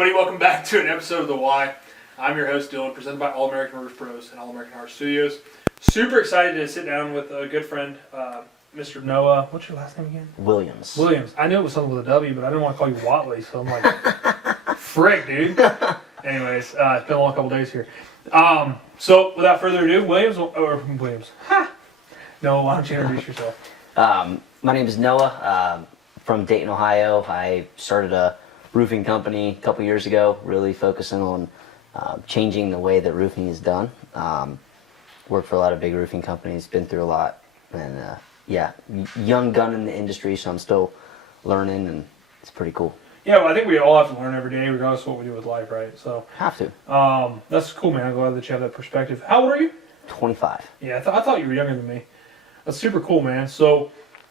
everybody? Welcome back to an episode of The Why. I'm your host, Dylan, presented by All American Roof Pros and All American Heart Studios. Super excited to sit down with a good friend, Mr. Noah. What's your last name again? Williams. I knew it was something with a W, but I didn't want to call you Watley, so I'm like, frick, dude. Anyways, it's been a long couple days here. So, without further ado, Williams. Noah, why don't you introduce yourself? My name is Noah, from Dayton, Ohio. I started a roofing company a couple years ago, really focusing on changing the way that roofing is done. Worked for a lot of big roofing companies, been through a lot, and young gun in the industry, so I'm still learning, and it's pretty cool. Yeah, well, I think we all have to learn every day, regardless of what we do with life, right? So have to. That's cool, man. I'm glad that you have that perspective. How old are you? 25. Yeah, I thought you were younger than me. That's super cool, man. So,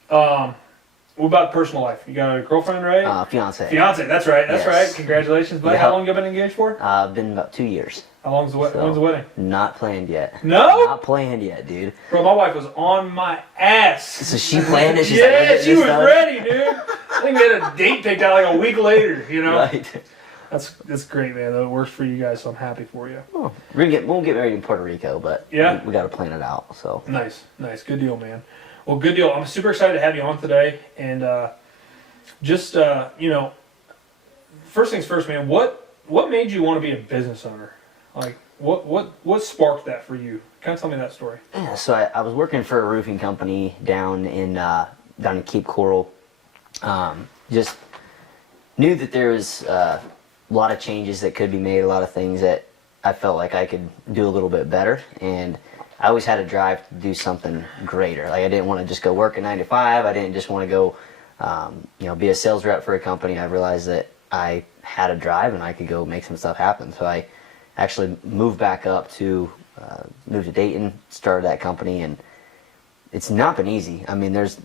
what about personal life? You got a girlfriend, right? Fiance. Fiance, that's right. That's Yes. right. Congratulations, buddy. Yep. How long have you been engaged for? Been about 2 years. How long's the when's the wedding? Not planned yet. No? Not planned yet, dude. Bro, my wife was on my ass. So she planned it? She's Yeah, like, she was ready, dude. I think we had a date picked out like a week later, you know? Right. That's great, man. It works for you guys, so I'm happy for you. Oh, we'll get married in Puerto Rico, but yeah, we got to plan it out. So nice. Good deal, man. Well, good deal. I'm super excited to have you on today, and first things first, man. What made you want to be a business owner? Like, what sparked that for you? Kind of tell me that story. yeah, so I was working for a roofing company down in Cape Coral. Just knew that there was a lot of changes that could be made, a lot of things that I felt like I could do a little bit better, and I always had a drive to do something greater. Like, I didn't want to just go work a 9 to 5. I didn't just want to go, be a sales rep for a company. I realized that I had a drive and I could go make some stuff happen. So I actually moved back up to Dayton, started that company, and it's not been easy. I mean, there's,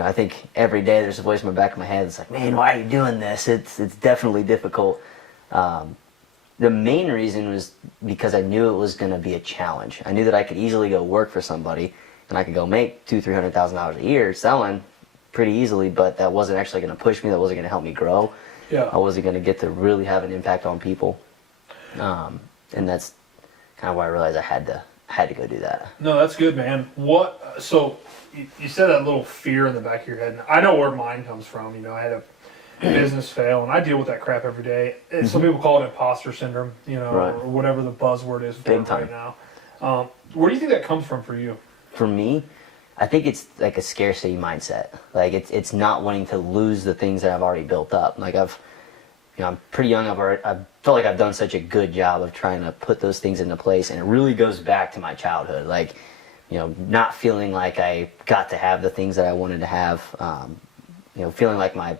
I think every day there's a voice in the back of my head that's like, man, why are you doing this? It's definitely difficult. The main reason was because I knew it was going to be a challenge. I knew that I could easily go work for somebody and I could go make $200,000-$300,000 a year selling pretty easily, but that wasn't actually going to push me. That wasn't going to help me grow. Yeah. I wasn't going to get to really have an impact on people. And that's kind of why I realized I had to go do that. No, that's good, man. So you said that little fear in the back of your head. And I know where mine comes from. I had a business fail, and I deal with that crap every day. Some people call it imposter syndrome, Right. or whatever the buzzword is for it right now. Where do you think that comes from for you? For me, I think it's like a scarcity mindset. Like, it's not wanting to lose the things that I've already built up. Like, I'm pretty young. I felt like I've done such a good job of trying to put those things into place, and it really goes back to my childhood. Like, not feeling like I got to have the things that I wanted to have. Feeling like my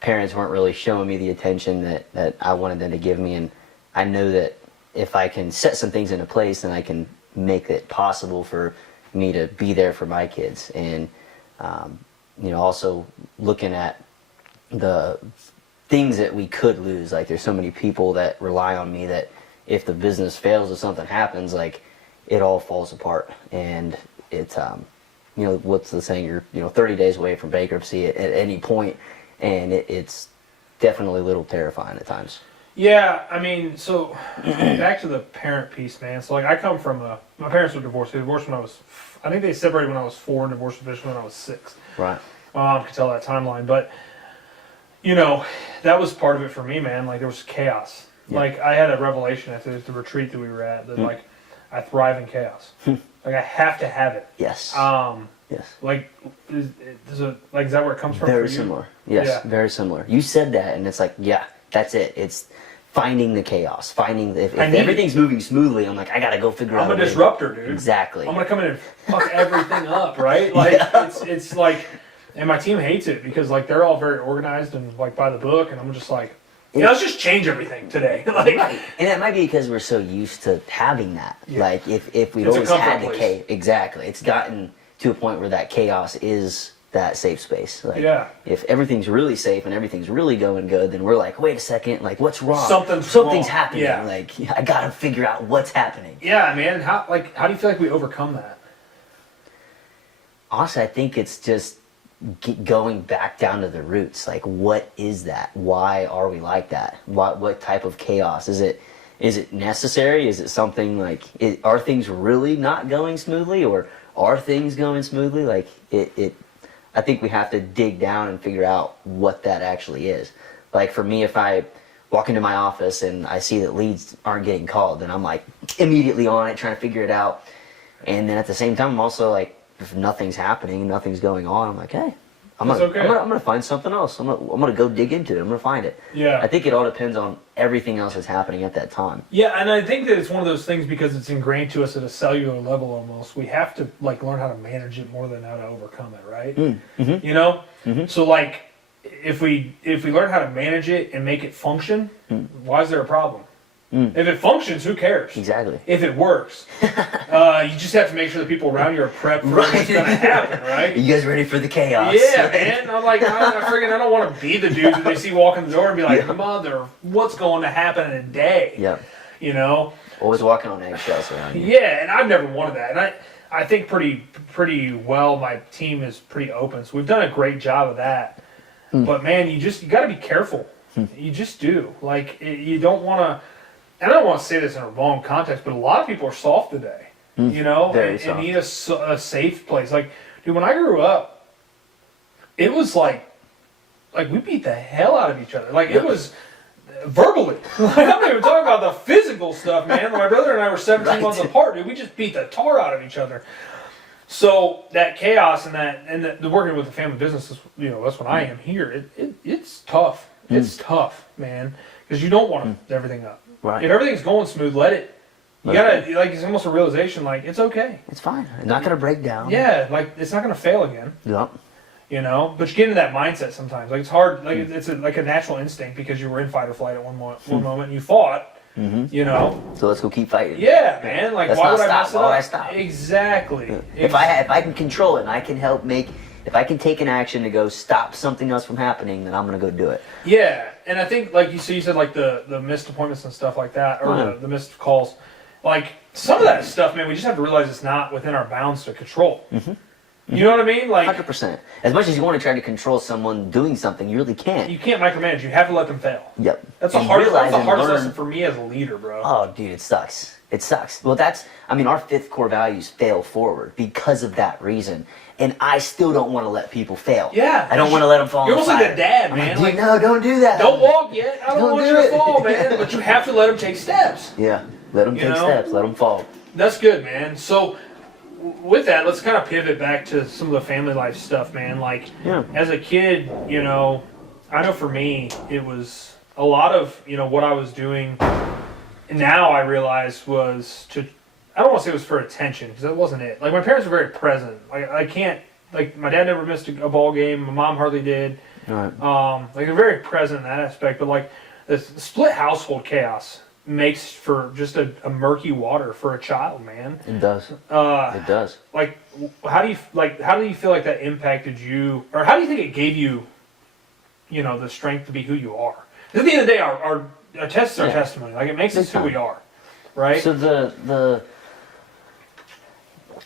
parents weren't really showing me the attention that I wanted them to give me, and I know that if I can set some things into place, then I can make it possible for me to be there for my kids. And also looking at the things that we could lose. Like, there's so many people that rely on me that if the business fails, if something happens, like, it all falls apart. And it's what's the saying, you're 30 days away from bankruptcy at any point, and it's definitely a little terrifying at times. Yeah, I mean, so back to the parent piece, man. So, like, I come from my parents were divorced. They divorced when I think they separated when I was 4 and divorced officially when I was 6. Right. My mom could tell that timeline. But, that was part of it for me, man. Like, there was chaos. Yeah. Like, I had a revelation at the retreat that we were at that, like, I thrive in chaos. Like, I have to have it. Yes. Yes. Like, is that where it comes from? Very for you? similar. Yes, yeah. Very similar. You said that, and it's like, yeah, that's it. It's finding the chaos, if everything's moving smoothly, I'm like, I gotta go figure out. I'm a disruptor, dude. Exactly. I'm gonna come in and fuck everything up, right? Like, yeah. It's like, and my team hates it because, like, they're all very organized and, like, by the book, and I'm just like, let's just change everything today. Like, right. And that might be because we're so used to having that. Yeah. Like, if we'd it's always had the chaos, exactly, it's gotten to a point where that chaos is that safe space. Like, yeah. If everything's really safe and everything's really going good, then we're like, wait a second, like, what's wrong? Something's wrong. Happening. Yeah. Like, I gotta figure out what's happening. Yeah, man. How do you feel like we overcome that? Honestly, I think it's just going back down to the roots. Like, what is that? Why are we like that? What type of chaos is it? Is it necessary? Is it something like, are things really not going smoothly, or are things going smoothly? Like, I think we have to dig down and figure out what that actually is. Like, for me, if I walk into my office and I see that leads aren't getting called, then I'm like immediately on it, trying to figure it out. And then at the same time, I'm also like, if nothing's happening, nothing's going on, I'm like, hey, I'm gonna find something else. I'm gonna go dig into it. I'm gonna find it. Yeah. I think it all depends on everything else that's happening at that time. Yeah, and I think that it's one of those things because it's ingrained to us at a cellular level almost. We have to like learn how to manage it more than how to overcome it, right? Mm-hmm. You know. Mm-hmm. So like, if we learn how to manage it and make it function, why is there a problem? If it functions, who cares? Exactly. If it works, you just have to make sure the people around you are prepped for what's going to happen, right? You guys ready for the chaos? Yeah, man. I'm like, I don't want to be the dude that they see walk in the door and be like, mother, what's going to happen in a day? Yeah. You know? Always walking on eggshells around you. Yeah, and I've never wanted that. And I think pretty well my team is pretty open. So we've done a great job of that. But man, you got to be careful. You just do. Like, you don't want to. And I don't want to say this in a wrong context, but a lot of people are soft today, you know, and need a safe place. Like, dude, when I grew up, it was like we beat the hell out of each other. Like, it was verbally. Like, I'm not even talking about the physical stuff, man. My brother and I were 17 months apart, dude. We just beat the tar out of each other. So that chaos and the working with the family business, is, you know, that's what I am here. It's tough. It's tough, man, because you don't want to mess everything up. Right. If everything's going smooth, let it. You gotta, like, it's almost a realization, like, it's okay. It's fine. It's not gonna break down. Yeah, like, it's not gonna fail again. Yep. You know, but you get into that mindset sometimes. Like, it's hard. Like, it's like a natural instinct because you were in fight or flight at one moment and you fought. You know. So let's go keep fighting. Yeah, man. Like, let's why not would stop. I mess it Why up? would I stop? Exactly. If I can control it and I can help if I can take an action to go stop something else from happening, then I'm gonna go do it. Yeah, and I think, like you said, like the missed appointments and stuff like that, or the missed calls. Like, some of that stuff, man, we just have to realize it's not within our bounds to control. You know what I mean? Like, 100%. As much as you want to try to control someone doing something, you really can't. you can't micromanage. You have to let them fail. Yep. That's the hardest lesson for me as a leader, bro. Oh, dude, it sucks. It sucks. Well, our 5th core values fail forward because of that reason. And I still don't want to let people fail. Yeah. I don't want to let them fall. You're almost like a dad, man. Like, no, don't do that. Don't walk yet. I don't want you to it. fall, man. But you have to let them take steps. Yeah. Let them take steps. Let them fall. That's good, man. So, with that, let's kind of pivot back to some of the family life stuff, man. Like, as a kid, you know, I know for me, it was a lot of, you know, what I was doing. Now I realize was to. I don't want to say it was for attention, because that wasn't it. Like, my parents were very present. Like, I can't, like, my dad never missed a ball game. My mom hardly did. Right. Like, they're very present in that aspect. But, like, the split household chaos makes for just a murky water for a child, man. It does. It does. Like, how do you feel like that impacted you, or how do you think it gave you, you know, the strength to be who you are? 'Cause at the end of the day, our tests are testimony. Like, it makes us who we are, right? So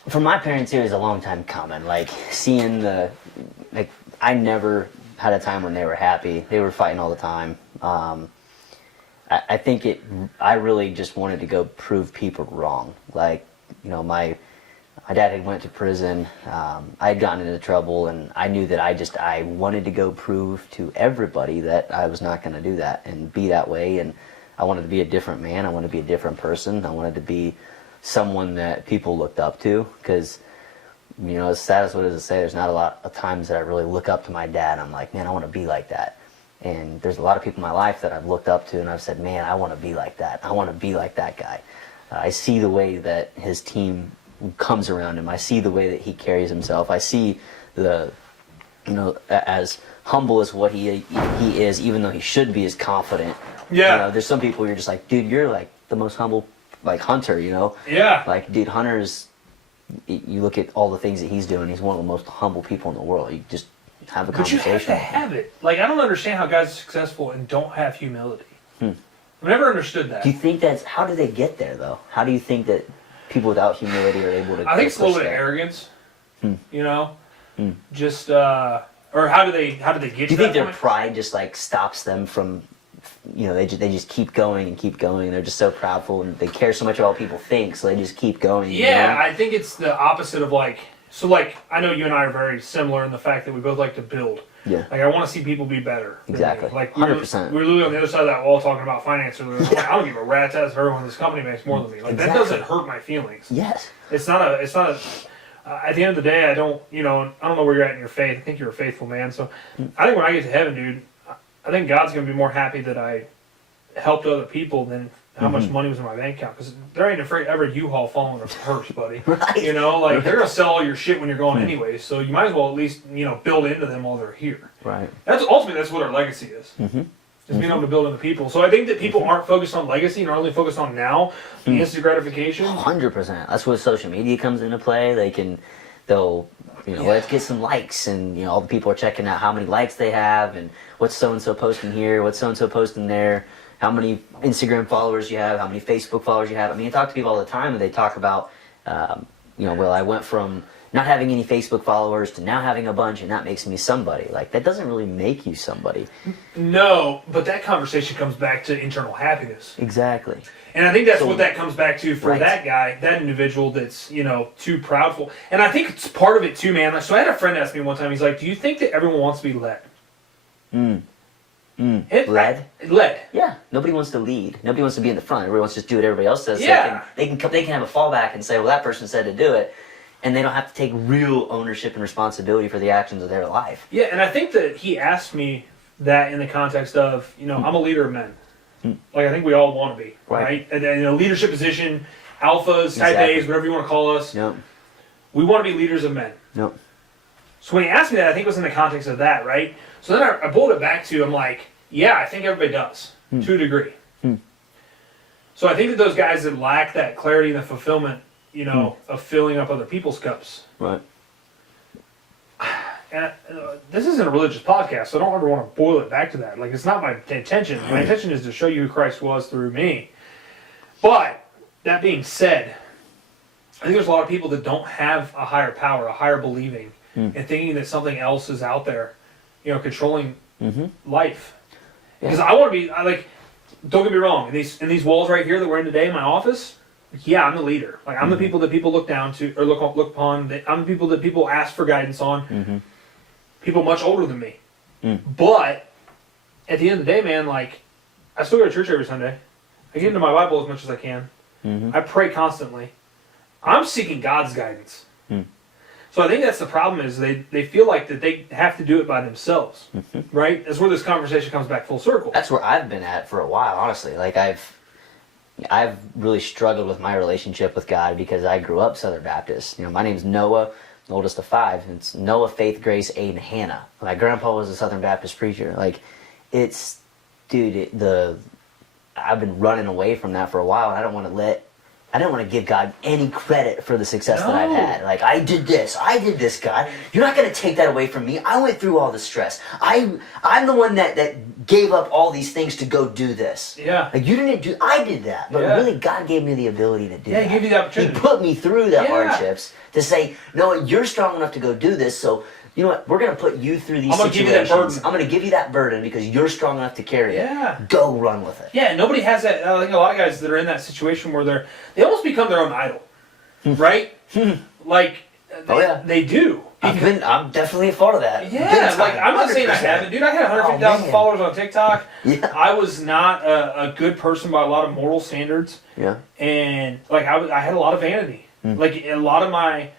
for my parents, it was a long time coming. Like, seeing I never had a time when they were happy. They were fighting all the time. I think I really just wanted to go prove people wrong. Like, you know, my dad had went to prison. I had gotten into trouble, and I knew that I wanted to go prove to everybody that I was not going to do that and be that way. And I wanted to be a different man. I wanted to be a different person. I wanted to be someone that people looked up to, because, you know, as sad as what it is to say, there's not a lot of times that I really look up to my dad. I'm like, man, I want to be like that. And there's a lot of people in my life that I've looked up to, and I've said, man, I want to be like that. I want to be like that guy. I see the way that his team comes around him. I see the way that he carries himself. I see as humble as what he is, even though he should be as confident. Yeah. You know, there's some people you're just like, dude, you're like the most humble, like Hunter, you know? Yeah. Like, dude, Hunter's, you look at all the things that he's doing, he's one of the most humble people in the world. You just have a conversation. But you have to have it. Like, I don't understand how guys are successful and don't have humility. I've never understood that. Do you think how do they get there, though? How do you think that people without humility are able to I think it's a little bit of that? arrogance, you know? Just or how do they get Do to you that think their point? pride just like stops them from, they just keep going and keep going. They're just so proudful and they care so much about what people think, so they just keep going. Yeah, I think it's the opposite of like. So like, I know you and I are very similar in the fact that we both like to build. Yeah. Like I want to see people be better. than Exactly. me. Like 100%. we were literally on the other side of that wall talking about finance earlier. Like, I don't give a rat's ass if everyone in this company makes more than me. Like that Exactly. doesn't hurt my feelings. Yes. It's not a. At the end of the day, I don't know where you're at in your faith. I think you're a faithful man. So I think when I get to heaven, dude, I think God's going to be more happy that I helped other people than how much money was in my bank account. Because there ain't afraid ever U-Haul falling a hearse, buddy. Right. You know, like they're going to sell all your shit when you're going anyway. So you might as well at least build into them while they're here. Right. That's what our legacy is. Is being able to build into people. So I think that people aren't focused on legacy and are only focused on now, the instant gratification. 100%. That's where social media comes into play. They'll let's get some likes, and all the people are checking out how many likes they have, and what's so and so posting here, what's so and so posting there, how many Instagram followers you have, how many Facebook followers you have. I mean, I talk to people all the time, and they talk about, well, I went from not having any Facebook followers to now having a bunch, and that makes me somebody. Like, that doesn't really make you somebody. No, but that conversation comes back to internal happiness. Exactly. And I think that's what that comes back to for Right. that guy, that individual that's, too proudful. And I think it's part of it too, man. So I had a friend ask me one time, he's like, do you think that everyone wants to be led? Led? Led. Yeah. Nobody wants to lead. Nobody wants to be in the front. Everybody wants to just do what everybody else says. Yeah. So they can have a fallback and say, well, that person said to do it. And they don't have to take real ownership and responsibility for the actions of their life. Yeah, and I think that he asked me that in the context of, I'm a leader of men. Like, I think we all want to be, right? And in a leadership position, alphas, type A's, whatever you want to call us. Yep. We want to be leaders of men. Yep. So when he asked me that, I think it was in the context of that, right? So then I boiled it back to, I'm like, yeah, I think everybody does, to a degree. So I think that those guys that lack that clarity and the fulfillment, of filling up other people's cups. Right. And this isn't a religious podcast, so I don't ever want to boil it back to that. Like, it's not my intention. My intention is to show you who Christ was through me. But, that being said, I think there's a lot of people that don't have a higher power, a higher believing, and thinking that something else is out there, controlling life. Because I want to be, don't get me wrong, in these walls right here that we're in today in my office, yeah, I'm the leader. Like, I'm the people that people look down to, or look upon. I'm the people that people ask for guidance on. People much older than me. But, at the end of the day, man, like, I still go to church every Sunday. I get into my Bible as much as I can. I pray constantly. I'm seeking God's guidance. So I think that's the problem is they feel like that they have to do it by themselves. Right? That's where this conversation comes back full circle. That's where I've been at for a while, honestly. Like, I've really struggled with my relationship with God because I grew up Southern Baptist. My name's Noah, the oldest of 5. It's Noah, Faith, Grace, Aiden, Hannah. My grandpa was a Southern Baptist preacher. Like, I've been running away from that for a while, and I didn't want to give God any credit for the success that I've had. Like, I did this, God. You're not going to take that away from me. I went through all the stress. I'm the one that gave up all these things to go do this. Yeah. Like, I did that. But really, God gave me the ability to do that. He gave you the opportunity. He put me through the hardships to say, no, you're strong enough to go do this, so you know what? We're going to put you through these situations. Give you that burden. I'm going to give you that burden because you're strong enough to carry it. Yeah. Go run with it. Yeah, nobody has that. I think a lot of guys that are in that situation where they almost become their own idol. Right? Like, they do. I'm definitely a part of that. Yeah, like, I'm not saying I haven't. Dude, I had 150,000 followers on TikTok. Yeah. I was not a good person by a lot of moral standards. Yeah. And, like, I had a lot of vanity. Like, a lot of my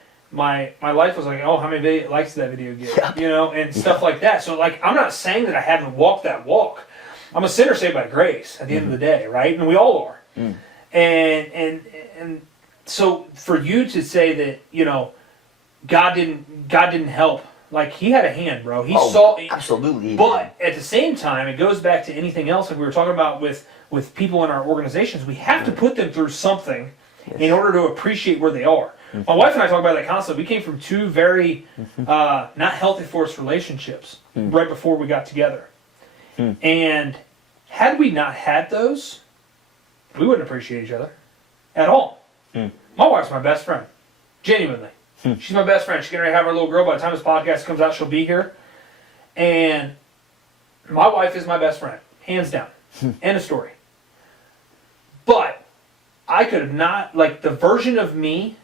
life was like, oh, how many likes did that video get? Yeah. And stuff like that. So, like, I'm not saying that I haven't walked that walk. I'm a sinner saved by grace at the end of the day, right? And we all are. And so for you to say that, God didn't help. Like, he had a hand, bro. He saw. Absolutely. But at the same time, it goes back to anything else like we were talking about with people in our organizations. We have to put them through something in order to appreciate where they are. My wife and I talk about that constantly. We came from two very not healthy for us relationships right before we got together. And had we not had those, we wouldn't appreciate each other at all. My wife's my best friend. Genuinely. She's my best friend. She's getting ready to have her little girl. By the time this podcast comes out, she'll be here. And my wife is my best friend, hands down. End of story. But I could have not, like, the version of me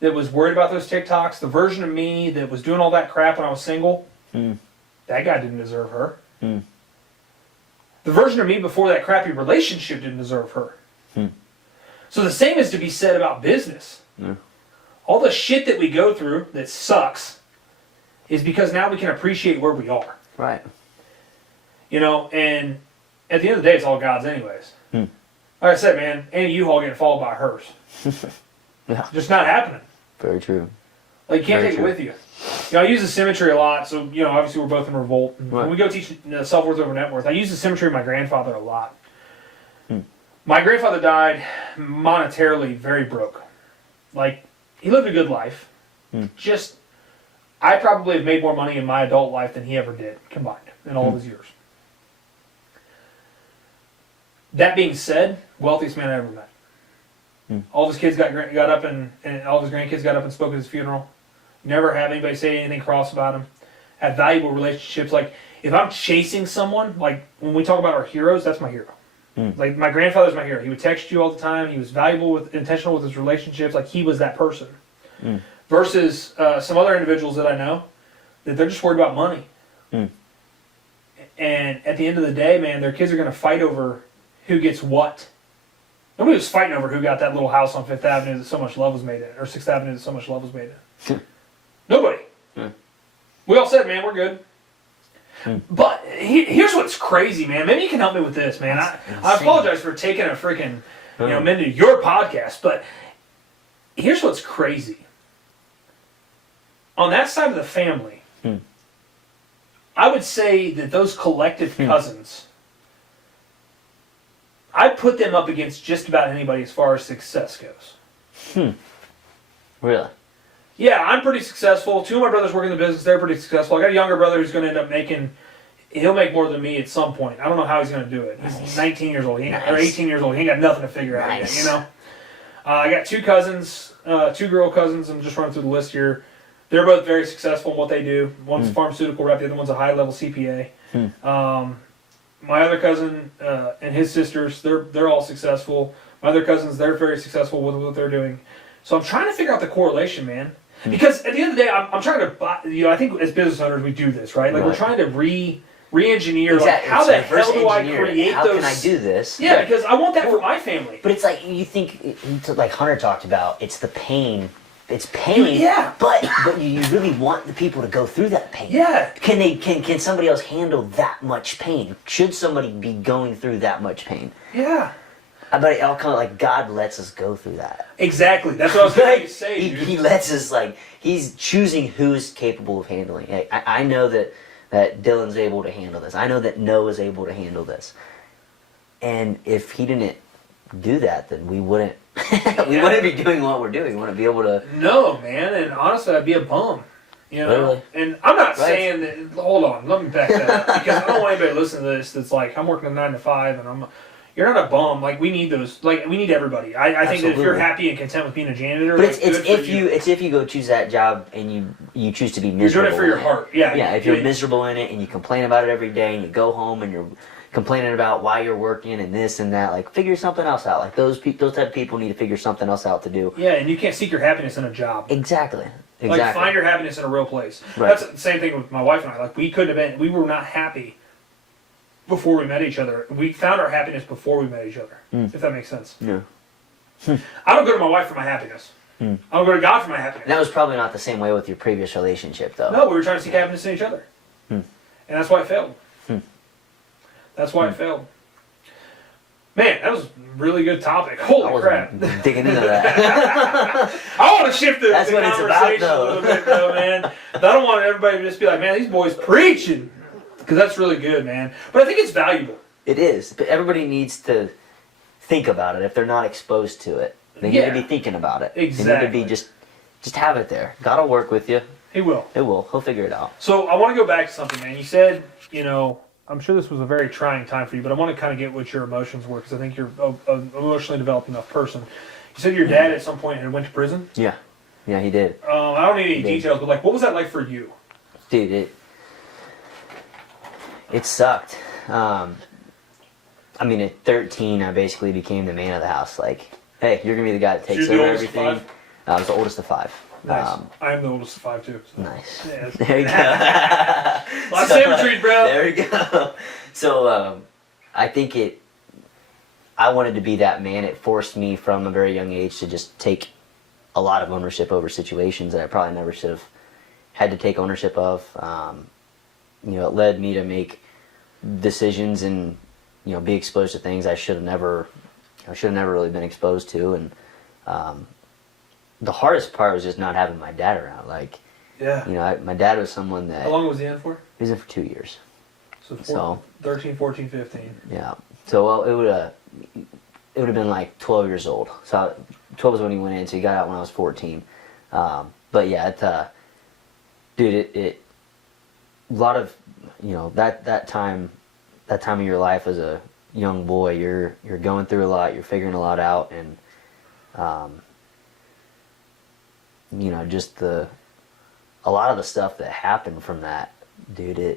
that was worried about those TikToks, the version of me that was doing all that crap when I was single, that guy didn't deserve her. The version of me before that crappy relationship didn't deserve her. So the same is to be said about business. All the shit that we go through that sucks is because now we can appreciate where we are. Right. You know, and at the end of the day, it's all God's anyways. Like I said, man, any U-Haul getting followed by hers. Yeah. Just not happening. Very true. Like, you can't Very take true. it with you. You know, I use the symmetry a lot, so, you know, obviously we're both in revolt. And when we go teach self-worth over net worth, I use the symmetry of my grandfather a lot. My grandfather died monetarily very broke. Like, he lived a good life. Just, I probably have made more money in my adult life than he ever did, combined, in all of his years. That being said, wealthiest man I ever met. All of his kids got up and all of his grandkids got up and spoke at his funeral. Never have anybody say anything cross about him. Had valuable relationships. Like, if I'm chasing someone, like when we talk about our heroes, that's my hero. Like, my grandfather's my hero. He would text you all the time. He was valuable intentional with his relationships. Like, he was that person. Versus some other individuals that I know that they're just worried about money. And at the end of the day, man, their kids are going to fight over who gets what. Nobody was fighting over who got that little house on 5th Avenue that so much love was made in, or 6th Avenue that so much love was made in. Nobody. We all said, man, we're good. But here's what's crazy, man. Maybe you can help me with this, man. I apologize for taking a freaking minute of your podcast, but here's what's crazy. On that side of the family, I would say that those collective cousins, I put them up against just about anybody as far as success goes. Really? Yeah, I'm pretty successful. 2 of my brothers work in the business. They're pretty successful. I got a younger brother who's going to end up he'll make more than me at some point. I don't know how he's going to do it. He's 19 years old. Or 18 years old. He ain't got nothing to figure out yet, you know? I got 2 cousins, 2 girl cousins. I'm just running through the list here. They're both very successful in what they do. One's a pharmaceutical rep. The other one's a high-level CPA. My other cousin and his sisters, they're all successful. My other cousins, they're very successful with what they're doing. So I'm trying to figure out the correlation, man. Because at the end of the day, I'm trying to, I think as business owners, we do this, right? Like, we're trying to re-engineer, Exactly. like, how the Reverse hell do I engineer it. create How those? can I do this? Yeah, because I want that for my family. But it's like, you think, like Hunter talked about, it's the pain. It's pain. Yeah. But you really want the people to go through that pain. Yeah. Can somebody else handle that much pain? Should somebody be going through that much pain? Yeah. But it all kind of like God lets us go through that. Exactly. That's what I was going to say, dude. He lets us, like, he's choosing who's capable of handling it. I know that Dylan's able to handle this. I know that Noah's able to handle this. And if he didn't do that, then we wouldn't wouldn't be doing what we're doing. We wouldn't be able to. No, man. And honestly, I'd be a bum. You know? Literally. And I'm not saying that. Hold on. Let me back that up. Because I don't want anybody listening to this that's like, I'm working a 9 to 5 and you're not a bum. Like, we need those. Like, we need everybody. I think that if you're happy and content with being a janitor, but it's if you go choose that job and you choose to be miserable. You're doing it for your heart. Yeah. Yeah. If you're miserable in it and you complain about it every day and you go home and you're complaining about why you're working and this and that, like, figure something else out. Like, those type of people need to figure something else out to do. Yeah, and you can't seek your happiness in a job. Exactly. Like, find your happiness in a real place. Right. That's the same thing with my wife and I. Like, we were not happy before we met each other. We found our happiness before we met each other, if that makes sense. Yeah. I don't go to my wife for my happiness. I don't go to God for my happiness. That was probably not the same way with your previous relationship, though. No, we were trying to seek happiness in each other. And that's why it failed. That's why it failed. Man, that was a really good topic. Holy crap. Digging into that. I want to shift the what it's about, conversation though. a little bit, though, man. I don't want everybody to just be like, man, these boys preaching. Because that's really good, man. But I think it's valuable. It is. But everybody needs to think about it if they're not exposed to it. They need to be thinking about it. Exactly. They need to be just have it there. God will work with you. He will. It will. He'll figure it out. So I want to go back to something, man. You said, I'm sure this was a very trying time for you, but I want to kind of get what your emotions were because I think you're an emotionally developed enough person. You said your dad at some point had went to prison? Yeah. Yeah, he did. I don't need any details, but like, what was that like for you? Dude, it sucked. I mean, at 13, I basically became the man of the house. Like, hey, you're gonna be the guy that takes over everything. I was the oldest of 5. Nice. I am the oldest of 5 too. So. Nice. Yeah, there you go. Lots of symmetry, bro. There we go. So I think I wanted to be that man. It forced me from a very young age to just take a lot of ownership over situations that I probably never should have had to take ownership of. You know, it led me to make decisions and, you know, be exposed to things I should have never really been exposed to. And the hardest part was just not having my dad around. Like, yeah, you know, my dad was someone that. How long was he in for? He was in for 2 years. So 13, 14, 15. Yeah. So well, it would have been like 12 years old. So 12 was when he went in. So he got out when I was 14. But yeah, dude, it a lot of, you know, that time of your life as a young boy, you're going through a lot, you're figuring a lot out, and you know, just a lot of the stuff that happened from that, dude,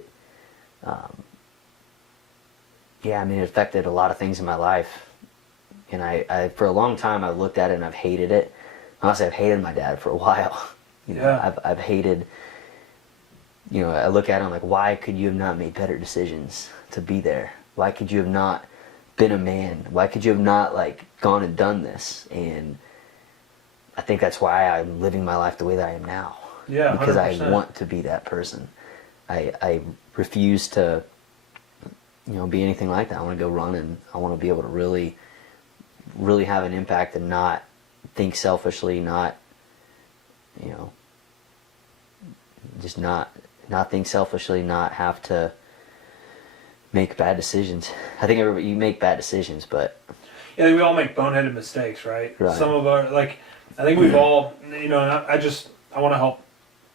yeah, I mean, it affected a lot of things in my life, and I for a long time I looked at it and I've hated it. Honestly, I've hated my dad for a while. You know, yeah. I've hated. You know, I look at him like, why could you have not made better decisions to be there? Why could you have not been a man? Why could you have not, like, gone and done this? And I think that's why I'm living my life the way that I am now. Yeah, because 100%. I want to be that person. I refuse to, you know, be anything like that. I want to go run, and I want to be able to really, really have an impact and not think selfishly, not, you know, just not think selfishly, not have to make bad decisions. I think you make bad decisions, but yeah, we all make boneheaded mistakes, right? Right. Some of our, like, I think we've all, you know, and I want to help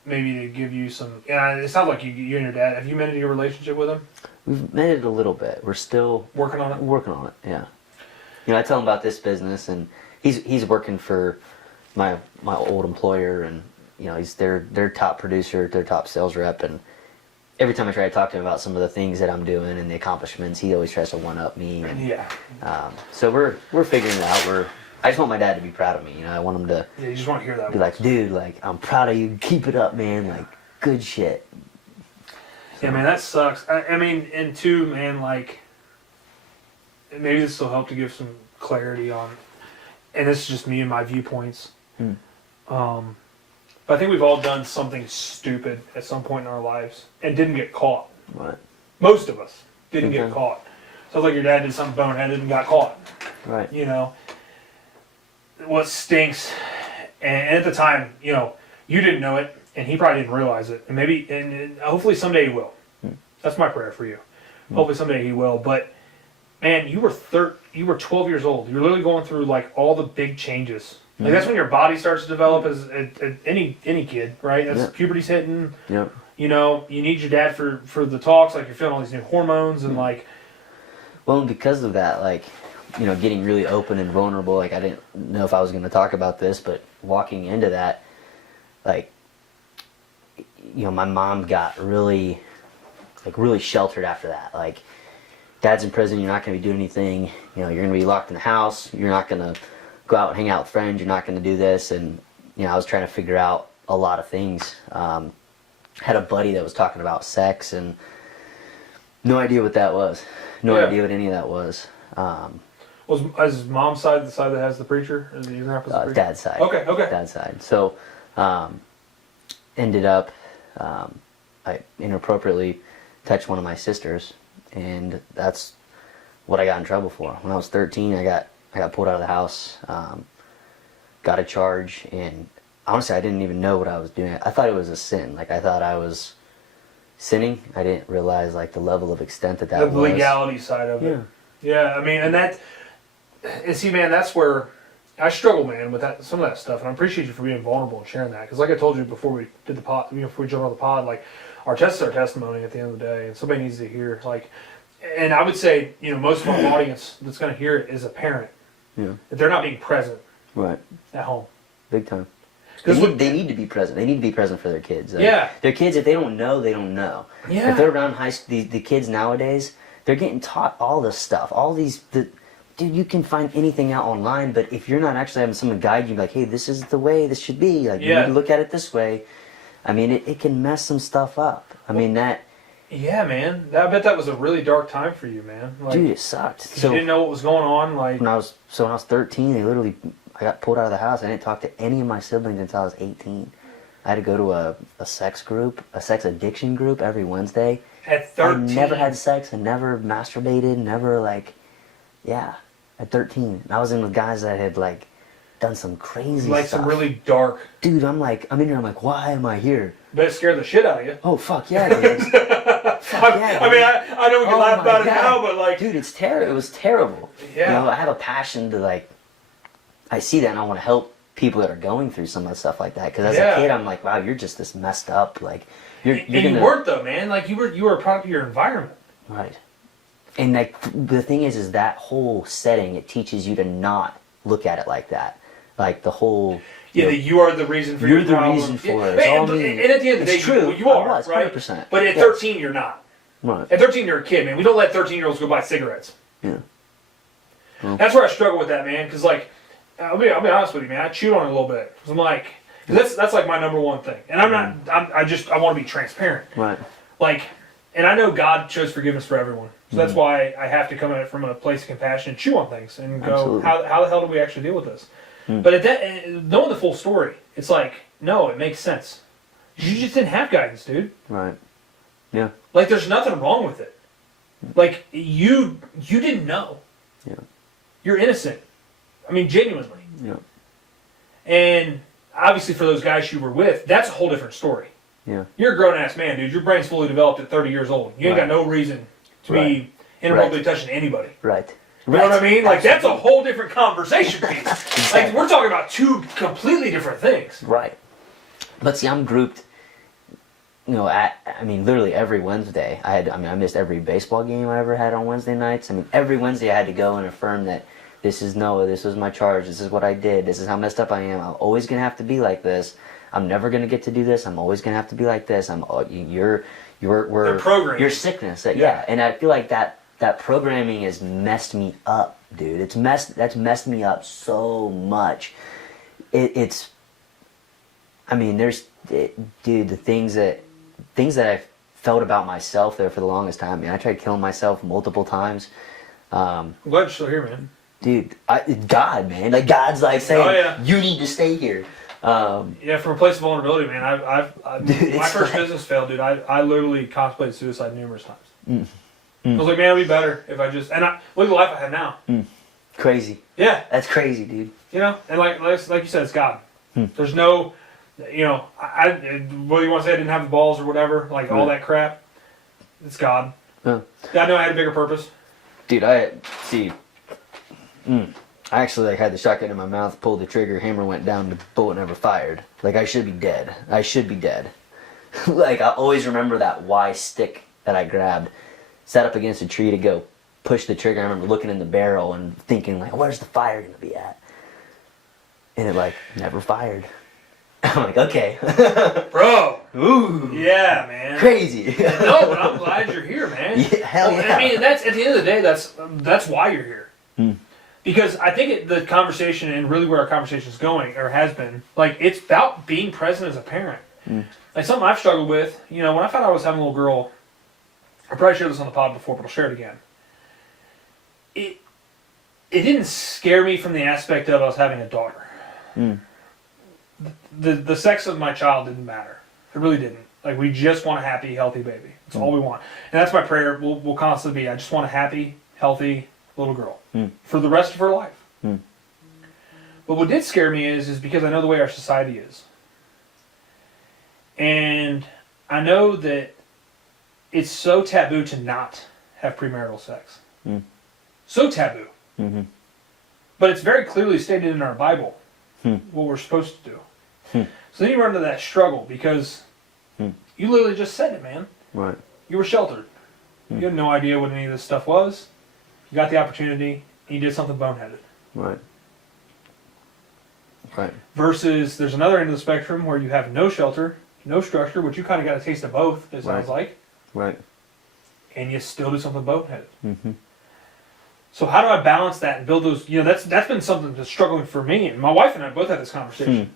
maybe to give you some, yeah, it sounds like you and your dad, have you mended your relationship with him? we've made it a little bit. We're still Working on it? working on it. Yeah. You know, I tell him about this business, and he's working for my old employer, and you know, he's their top producer, their top sales rep, and every time I try to talk to him about some of the things that I'm doing and the accomplishments, he always tries to one-up me. And, Yeah. So we're figuring it out. I just want my dad to be proud of me. You know, I want him to Yeah, you just want to hear that. be like, dude, like, I'm proud of you. Keep it up, man. Like, good shit. Yeah, man, that sucks. I mean, and two, man, like, maybe this will help to give some clarity on, and this is just me and my viewpoints. But I think we've all done something stupid at some point in our lives and didn't get caught. Right. Most of us didn't Okay. get caught. Sounds like your dad did something boneheaded and got caught. Right. You know, what stinks, and at the time, you know, you didn't know it, and he probably didn't realize it, and maybe, and hopefully someday he will. That's my prayer for you. Hopefully someday he will. But man, you were 12 years old. You're literally going through like all the big changes. Like that's when your body starts to develop as any kid, right? That's puberty's hitting. Yep. You know, you need your dad for the talks. Like you're feeling all these new hormones and like. Well, and because of that, like, you know, getting really open and vulnerable. Like, I didn't know if I was going to talk about this, but walking into that, like, you know, my mom got really sheltered after that. Like, dad's in prison, you're not going to be doing anything. You know, you're going to be locked in the house. You're not going to go out and hang out with friends. You're not going to do this. And, you know, I was trying to figure out a lot of things. Had a buddy that was talking about sex and no idea what that was. No idea what any of that was. Is mom's side the side that has the preacher? Is your grandpa's the preacher? Dad's side. Okay. Dad's side. So, ended up, I inappropriately touched one of my sisters, and that's what I got in trouble for. When I was 13, I got pulled out of the house, got a charge, and honestly, I didn't even know what I was doing. I thought it was a sin. Like, I thought I was sinning. I didn't realize, like, the level of extent that was. The legality side of it. Yeah, I mean, and see, man, that's where I struggle, man, with that, some of that stuff, and I appreciate you for being vulnerable and sharing that, because like I told you before we did the pod, before we jumped on the pod, like, our test is our testimony at the end of the day, and somebody needs to hear, like, and I would say, you know, most of our audience that's going to hear it is a parent. Yeah. If they're not being present Right. at home. Big time. They need to be present. They need to be present for their kids. Like, their kids, if they don't know, they don't know. Yeah. If they're around high school, the kids nowadays, they're getting taught all this stuff. All these, dude, you can find anything out online, but if you're not actually having someone guide you, like, hey, this is the way this should be. Like, you need to look at it this way. I mean, it can mess some stuff up. I mean, that... Yeah, man. I bet that was a really dark time for you, man. Like, dude, it sucked. So you didn't know what was going on. Like when I was 13, I got pulled out of the house. I didn't talk to any of my siblings until I was 18. I had to go to a sex group, a sex addiction group every Wednesday. At 13? I never had sex. I never masturbated. Never, like, yeah. At 13. I was in with guys that had, like, done some crazy like stuff. some really dark... Dude, I'm in here, I'm like, why am I here? Bet it scared the shit out of you. Oh, fuck yeah, dude. I mean, I know we can laugh about it now, but like... Dude, it was terrible. Yeah. You know, I have a passion to, like... I see that and I want to help people that are going through some of the stuff like that. Because as a kid, I'm like, wow, you're just this messed up. Like, you weren't, though, man. Like, you were a product of your environment. Right. And, like, the thing is that whole setting, it teaches you to not look at it like that. Like, the whole... Yeah, that you are the reason for your problem. You're the reason for it. And at the end of the day, true. you are, was, right? 100%. But at 13, you're not. Right. At 13, you're a kid, man. We don't let 13-year-olds go buy cigarettes. Yeah. Well, that's where I struggle with that, man. Because, like, I'll be honest with you, man. I chewed on it a little bit. Cause I'm like, that's like my number one thing. And I'm not. I want to be transparent. Right. Like, and I know God chose forgiveness for everyone. So that's why I have to come at it from a place of compassion and chew on things and go, how the hell do we actually deal with this? But at that, knowing the full story, it's like, no, it makes sense. You just didn't have guidance, dude. Right. Yeah. Like, there's nothing wrong with it. Like, you didn't know. Yeah. You're innocent. I mean, genuinely. Yeah. And obviously for those guys you were with, that's a whole different story. Yeah. You're a grown-ass man, dude. Your brain's fully developed at 30 years old. You ain't got no reason to be inappropriately touching anybody. Right. You know what I mean? Like, that's a whole different conversation piece. Exactly. Like, we're talking about two completely different things. Right. But see, I'm grouped, you know, literally every Wednesday. I missed every baseball game I ever had on Wednesday nights. I mean, every Wednesday I had to go and affirm that this is Noah, this was my charge, this is what I did, this is how messed up I am, I'm always going to have to be like this, I'm never going to get to do this, I'm always going to have to be like this, you're your sickness. Yeah, and I feel like that programming has messed me up, dude. That's messed me up so much. Dude, the things that I felt about myself there for the longest time. I mean, I tried killing myself multiple times. I'm glad you're still here, man. Dude, God, man. Like, God's like saying, you need to stay here. Yeah, from a place of vulnerability, man. Dude, my first business failed, dude. I literally contemplated suicide numerous times. I was like, man, it'd be better if I just... And look at the life I have now. Crazy. Yeah. That's crazy, dude. You know? And like you said, it's God. There's no... You know, whether you want to say I didn't have the balls or whatever, like all that crap, it's God. God knew I had a bigger purpose. Dude, I actually had the shotgun in my mouth, pulled the trigger, hammer went down, the bullet never fired. Like, I should be dead. Like, I always remember that Y stick that I grabbed, sat up against a tree to go push the trigger. I remember looking in the barrel and thinking, like, where's the fire going to be at? And it, like, never fired. I'm like, okay. Bro. Ooh. Yeah, man. Crazy. No, but I'm glad you're here, man. Yeah, hell yeah. I mean, that's at the end of the day, that's why you're here. Because I think the conversation, and really where our conversation is going, or has been, like, it's about being present as a parent. Like, something I've struggled with, you know, when I found out I was having a little girl, I probably shared this on the pod before, but I'll share it again. It didn't scare me from the aspect of I was having a daughter. The sex of my child didn't matter. It really didn't. Like, we just want a happy, healthy baby. That's all we want. And that's my prayer will constantly be, I just want a happy, healthy little girl for the rest of her life. But what did scare me is because I know the way our society is. And I know that it's so taboo to not have premarital sex. So taboo. But it's very clearly stated in our Bible what we're supposed to do. So then you run into that struggle because you literally just said it, man. Right. You were sheltered. You had no idea what any of this stuff was. You got the opportunity, and you did something boneheaded. Right. Right. Versus there's another end of the spectrum where you have no shelter, no structure, which you kind of got a taste of both, it sounds like. Right. And you still do something boneheaded. Mm-hmm. So how do I balance that and build those? That's been something that's struggling for me, and my wife and I both had this conversation.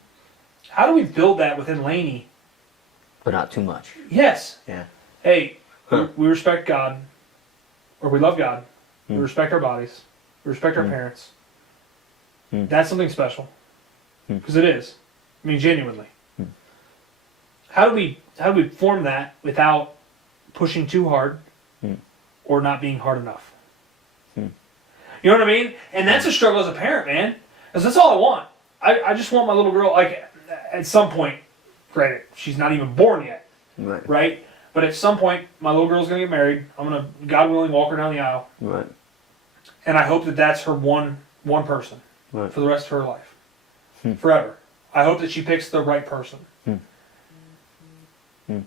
How do we build that within Laney? But not too much. Yes. Yeah. Hey, we respect God, or we love God. We Hmm. respect our bodies. We respect our Hmm. parents. Hmm. That's something special, Hmm. because it is. I mean, genuinely. Hmm. How do we form that without pushing too hard, Hmm. or not being hard enough? Hmm. You know what I mean? And that's a struggle as a parent, man. Because that's all I want. I just want my little girl, like, at some point, granted, she's not even born yet, Right. right? But at some point, my little girl's going to get married. I'm going to, God willing, walk her down the aisle. Right. And I hope that that's her one person Right. for the rest of her life. Hmm. Forever. I hope that she picks the right person. Hmm. Hmm.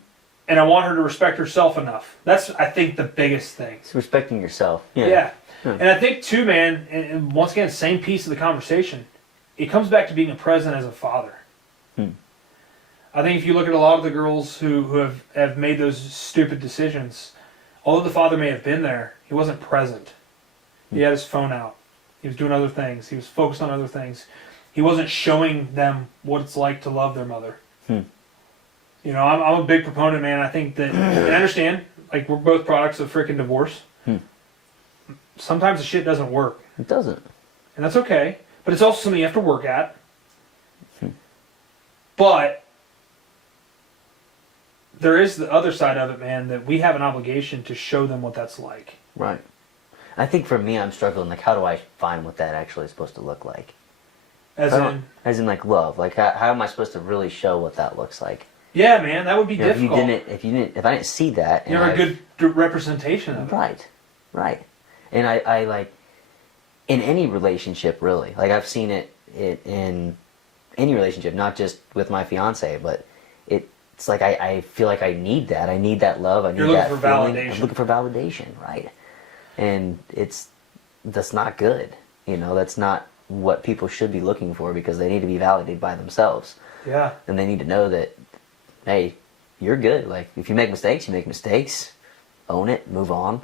And I want her to respect herself enough. That's, I think, the biggest thing. It's respecting yourself. Yeah. Hmm. And I think, too, man, and once again, same piece of the conversation, it comes back to being a present as a father. Hmm. I think if you look at a lot of the girls who have made those stupid decisions, although the father may have been there, he wasn't present. He had his phone out. He was doing other things. He was focused on other things. He wasn't showing them what it's like to love their mother. Hmm. You know, I'm a big proponent, man. I think that, and I understand, like, we're both products of freaking divorce. Hmm. Sometimes the shit doesn't work. It doesn't. And that's okay. But it's also something you have to work at. But there is the other side of it, man, that we have an obligation to show them what that's like. Right. I think for me, I'm struggling. Like, how do I find what that actually is supposed to look like? As in, like love. Like, how am I supposed to really show what that looks like? yeah, man, that would be difficult. If I didn't see that, You're a good representation of it. Right. Right. And I like, in any relationship, really. Like, I've seen it in any relationship, not just with my fiance, but it's like I feel like I need that. I need that love. I need that looking for feeling. validation. I'm looking for validation, right? And that's not good. You know, that's not what people should be looking for, because they need to be validated by themselves. Yeah. And they need to know that, hey, you're good. Like, if you make mistakes, you make mistakes. Own it, move on.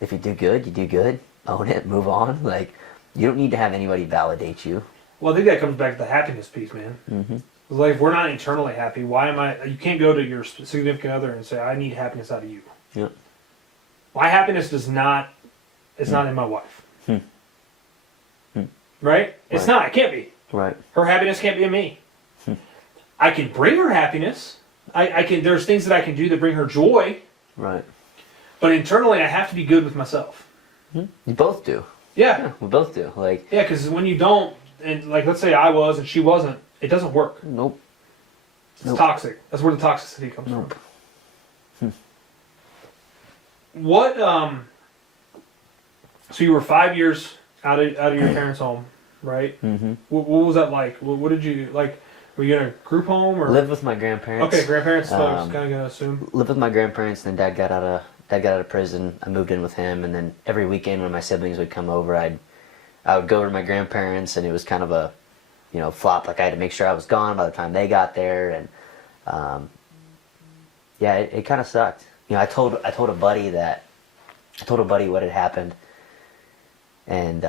If you do good, you do good. Own it, move on. Like, you don't need to have anybody validate you. Well, I think that comes back to the happiness piece, man. Mm-hmm. Like, if we're not internally happy, why am I... You can't go to your significant other and say, I need happiness out of you. Yep. My happiness is not in my wife. Hmm. Hmm. Right? It's Right. not. It can't be. Right. Her happiness can't be in me. I can bring her happiness. I can. There's things that I can do that bring her joy. Right. But internally, I have to be good with myself. You both do. Yeah. Yeah, we both do. Like, Yeah, because when you don't, and like, let's say I was and she wasn't, it doesn't work. nope. It's Nope. toxic. That's where the toxicity comes Nope. from. What? So you were 5 years out of your parents' home, right? Mm-hmm. What was that like? What did you like? Were you in a group home or? Lived with my grandparents. Okay, grandparents. I was Um, kind of gonna assume. Lived with my grandparents, and then Dad got out of prison. I moved in with him, and then every weekend when my siblings would come over, I would go over to my grandparents, and it was kind of a, flop. Like, I had to make sure I was gone by the time they got there, and yeah, it kind of sucked. I told a buddy what had happened, and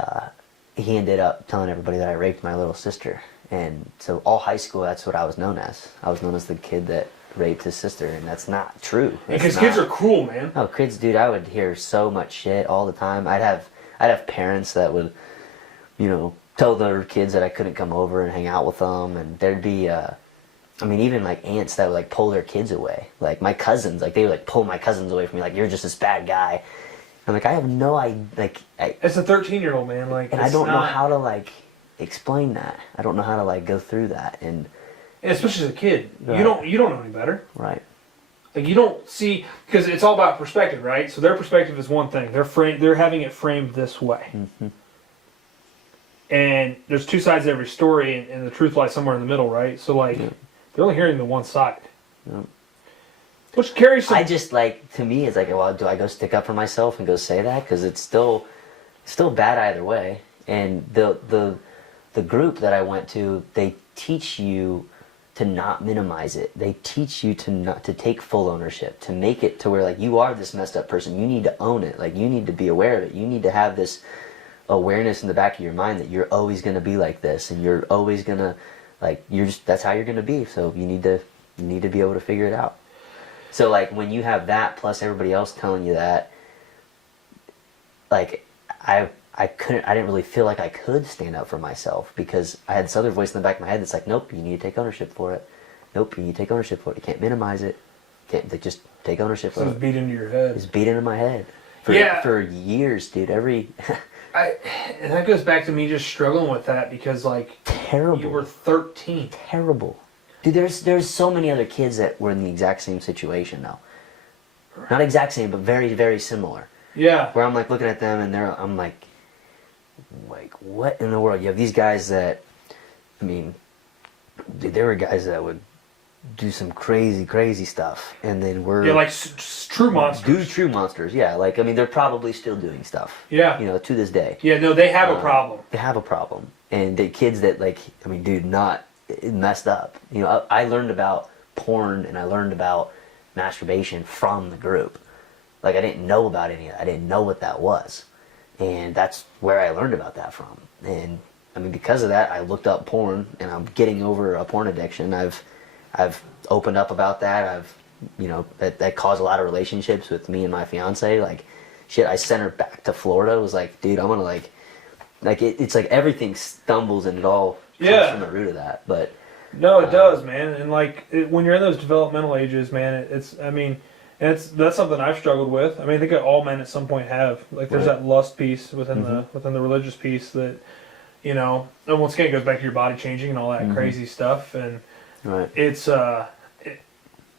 he ended up telling everybody that I raped my little sister. And so all high school, that's what I was known as. I was known as the kid that raped his sister, and that's not true. Because kids are cruel, man. Oh, kids, dude! I would hear so much shit all the time. I'd have parents that would, tell their kids that I couldn't come over and hang out with them, and there'd be, even like aunts that would like pull their kids away. Like my cousins, like they would like pull my cousins away from me, like, you're just this bad guy. I'm like, I have no idea, It's a 13-year-old, man. Like, and I don't know how to explain that. I don't know how to go through that, and especially as a kid, Right. you don't know any better. right. Like, you don't see, because it's all about perspective, right? So their perspective is one thing. They're having it framed this way. Mm-hmm. And there's two sides to every story, and the truth lies somewhere in the middle, right? So, like, Yeah. they're only hearing the one side. Yeah. Which carries some... I just to me, it's like, well, do I go stick up for myself and go say that? Because it's still bad either way. And the the group that I went to, they teach you to not minimize it. They teach you to take full ownership, to make it to where like you are this messed up person. You need to own it. Like you need to be aware of it. You need to have this awareness in the back of your mind that you're always going to be like this, and you're always going to like that's how you're going to be. So you need to be able to figure it out. So like when you have that plus everybody else telling you that, like I didn't really feel like I could stand up for myself because I had this other voice in the back of my head that's like, nope, you need to take ownership for it. Nope, you need to take ownership for it. You can't minimize it. Just take ownership for it. It's beat into your head. It's beat into my head. For years, dude. And that goes back to me just struggling with that because like terrible. You were 13. Terrible. Dude, there's so many other kids that were in the exact same situation though. Not exact same, but very, very similar. Yeah. Where I'm like looking at them and I'm like, what in the world? You have these guys that, I mean, dude, there were guys that would do some crazy, crazy stuff, and then we're like true monsters. Do true monsters, yeah. Like I mean, they're probably still doing stuff. Yeah. You know, to this day. Yeah, no, they have a problem. They have a problem, and the kids that like, I mean, dude, messed up. You know, I learned about porn and I learned about masturbation from the group. Like I didn't know about any of that. I didn't know what that was. And that's where I learned about that from. And I mean, because of that, I looked up porn, and I'm getting over a porn addiction. I've opened up about that. That caused a lot of relationships with me and my fiance. Like, shit, I sent her back to Florida. It was like, dude, I'm gonna it's like everything stumbles and it all comes from the root of that. But no, it does, man. And like when you're in those developmental ages, man, that's something I've struggled with. I mean, I think all men at some point have. Like, there's that lust piece within the religious piece that, you know, and once again it goes back to your body changing and all that crazy stuff. And it's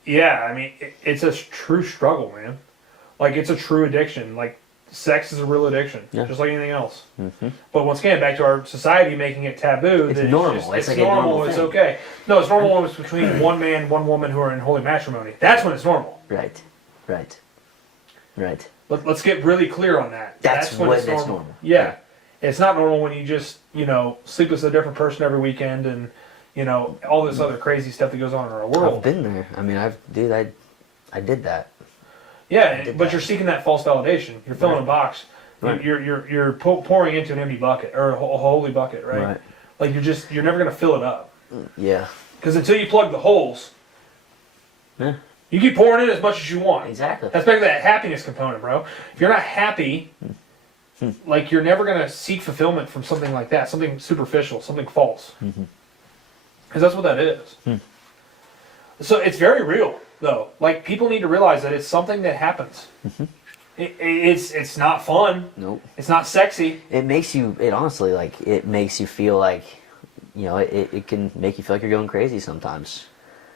it's a true struggle, man. Like, it's a true addiction. Like, sex is a real addiction, just like anything else. But once again, back to our society making it taboo. It's normal. It's like normal. It's okay. No, it's normal when it's between one man, one woman who are in holy matrimony. That's when it's normal. Right. Let's get really clear on that. That's when it's normal. Yeah. Right. It's not normal when you just, you know, sleep with a different person every weekend and, you know, all this other crazy stuff that goes on in our world. I've been there. I mean, I did that. Yeah, but you're seeking that false validation. You're filling a box. Right. You're pouring into an empty bucket or a holy bucket, right? Like you're never gonna fill it up. Yeah. Because until you plug the holes, you keep pouring in as much as you want. Exactly. That's back to that happiness component, bro. If you're not happy, like you're never gonna seek fulfillment from something like that, something superficial, something false. Because that's what that is. So it's very real, though. Like, people need to realize that it's something that happens. It's not fun. Nope. It's not sexy. It makes you feel like, you know, it can make you feel like you're going crazy sometimes.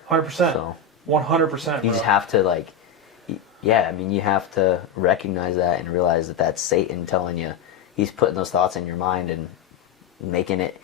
100%. So 100%. You just have to, like, you have to recognize that and realize that that's Satan telling you. He's putting those thoughts in your mind and making it,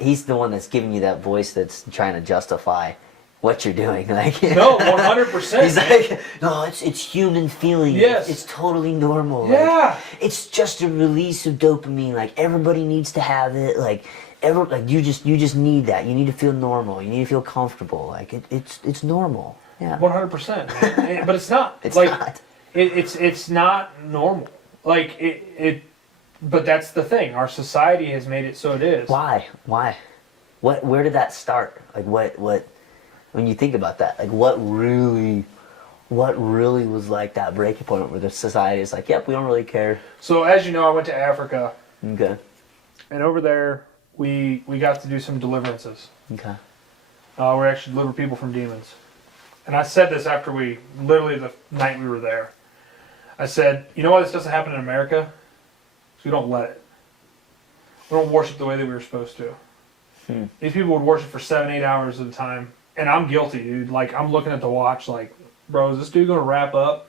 he's the one that's giving you that voice that's trying to justify what you're doing. Like, no, 100%. He's like, no, it's human feeling. Yes. It's totally normal. Yeah. Like, it's just a release of dopamine. Like, everybody needs to have it. Like, you just need that. You need to feel normal. You need to feel comfortable. Like, it's normal. Yeah. 100%. But it's not. It's like, not. It's not normal. Like, but that's the thing. Our society has made it so it is. Why? Where did that start? Like, what, when you think about that, like, what really was like that breaking point where the society is like, yep, we don't really care. So, as you know, I went to Africa. Okay. And over there, we got to do some deliverances. Okay. We actually deliver people from demons. And I said this after literally the night we were there. I said, you know why this doesn't happen in America? Because we don't let it. We don't worship the way that we were supposed to. These people would worship for 7-8 hours at a time. And I'm guilty, dude. Like, I'm looking at the watch like, bro, is this dude going to wrap up?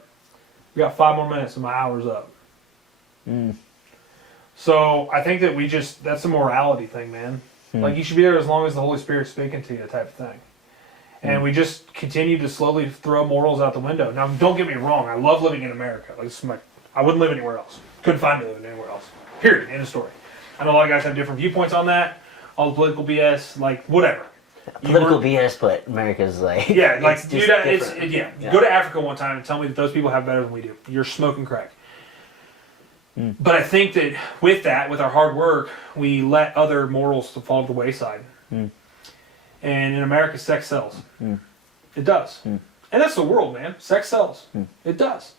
We got 5 more minutes and my hour's up. So I think that that's a morality thing, man. Like, you should be there as long as the Holy Spirit's speaking to you, type of thing. And we just continue to slowly throw morals out the window. Now, don't get me wrong. I love living in America. Like, I wouldn't live anywhere else. Couldn't find me living anywhere else. Period. End of story. I know a lot of guys have different viewpoints on that. all the political BS, like whatever. Political BS, but America's like Yeah, like it's dude, just different. yeah. Go to Africa one time and tell me that those people have better than we do. You're smoking crack. But I think that with our hard work, we let other morals to fall to the wayside. And in America, sex sells. It does. And that's the world, man. Sex sells. It does.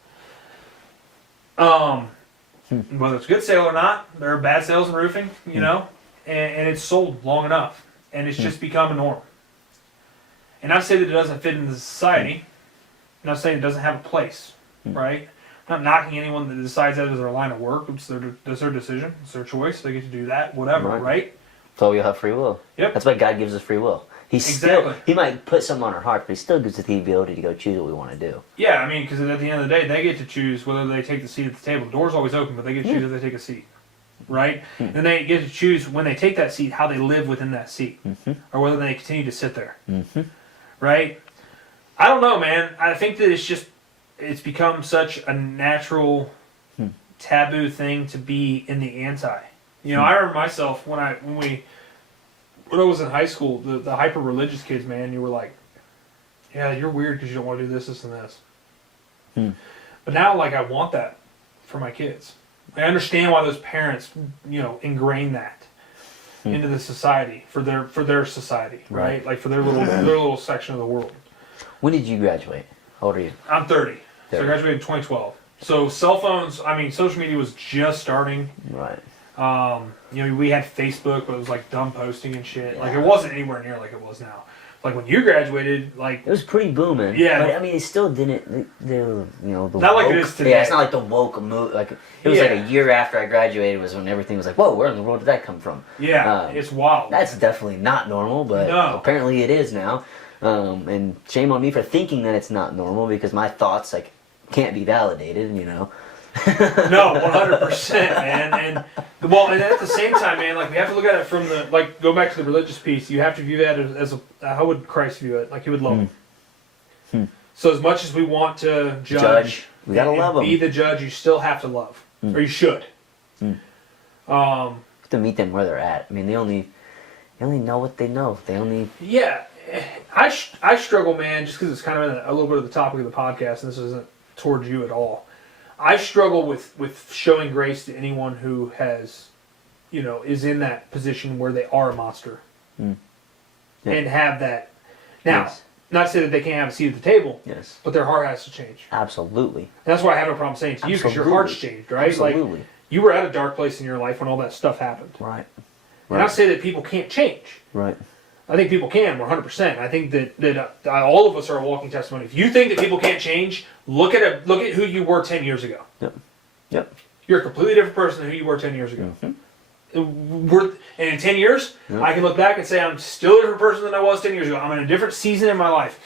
Whether it's a good sale or not, there are bad sales in roofing, you know, and it's sold long enough. And it's just become a norm. And not saying that it doesn't fit into society. I'm not saying it doesn't have a place, right? I'm not knocking anyone that decides that as their line of work. That's their decision. It's their choice. They get to do that, whatever, right? So we all have free will. Yep. That's why God gives us free will. He might put something on our heart, but he still gives us the ability to go choose what we want to do. Yeah, I mean, because at the end of the day, they get to choose whether they take the seat at the table. The door's always open, but they get to choose if they take a seat, right? Then they get to choose when they take that seat how they live within that seat, or whether they continue to sit there, right? I don't know, man. I think that it's become such a natural taboo thing to be in the anti. You know, I remember myself when I was in high school, the hyper religious kids, man, you were like, yeah, you're weird because you don't want to do this, this, and this. But now, like, I want that for my kids. I understand why those parents, you know, ingrain that into the society for their society, right? Like for their little section of the world. When did you graduate? How old are you? I'm 30. So I graduated in 2012. So cell phones, I mean, social media was just starting. Right. You know, we had Facebook, but it was like dumb posting and shit. Like it wasn't anywhere near like it was now. Like when you graduated, like it was pretty booming. Yeah. But I mean, it still didn't. You know, the not woke, like it is today. Yeah, it's not like the woke move. Like it was like a year after I graduated was when everything was like, whoa, where in the world did that come from? Yeah, it's wild. That's definitely not normal, but apparently it is now. And shame on me for thinking that it's not normal because my thoughts like can't be validated. You know. No, 100%, man. And at the same time, man, like we have to look at it from the go back to the religious piece. You have to view that as how would Christ view it? Like he would love him. So as much as we want to judge we gotta love him. Be the judge, you still have to love, or you should. You have to meet them where they're at. I mean, they only know what they know. They only I struggle, man, just because it's kind of a little bit of the topic of the podcast, and this isn't towards you at all. I struggle with showing grace to anyone who has, you know, is in that position where they are a monster. And have that. Now, not to say that they can't have a seat at the table, but their heart has to change. Absolutely. And that's why I have no problem saying to you, because your heart's changed, right? Absolutely. Like, you were at a dark place in your life when all that stuff happened. Right. And not to say that people can't change. Right. I think people can, 100%. I think that all of us are a walking testimony. If you think that people can't change, look at who you were 10 years ago. Yep. You're a completely different person than who you were 10 years ago. And in 10 years, I can look back and say I'm still a different person than I was 10 years ago. I'm in a different season in my life.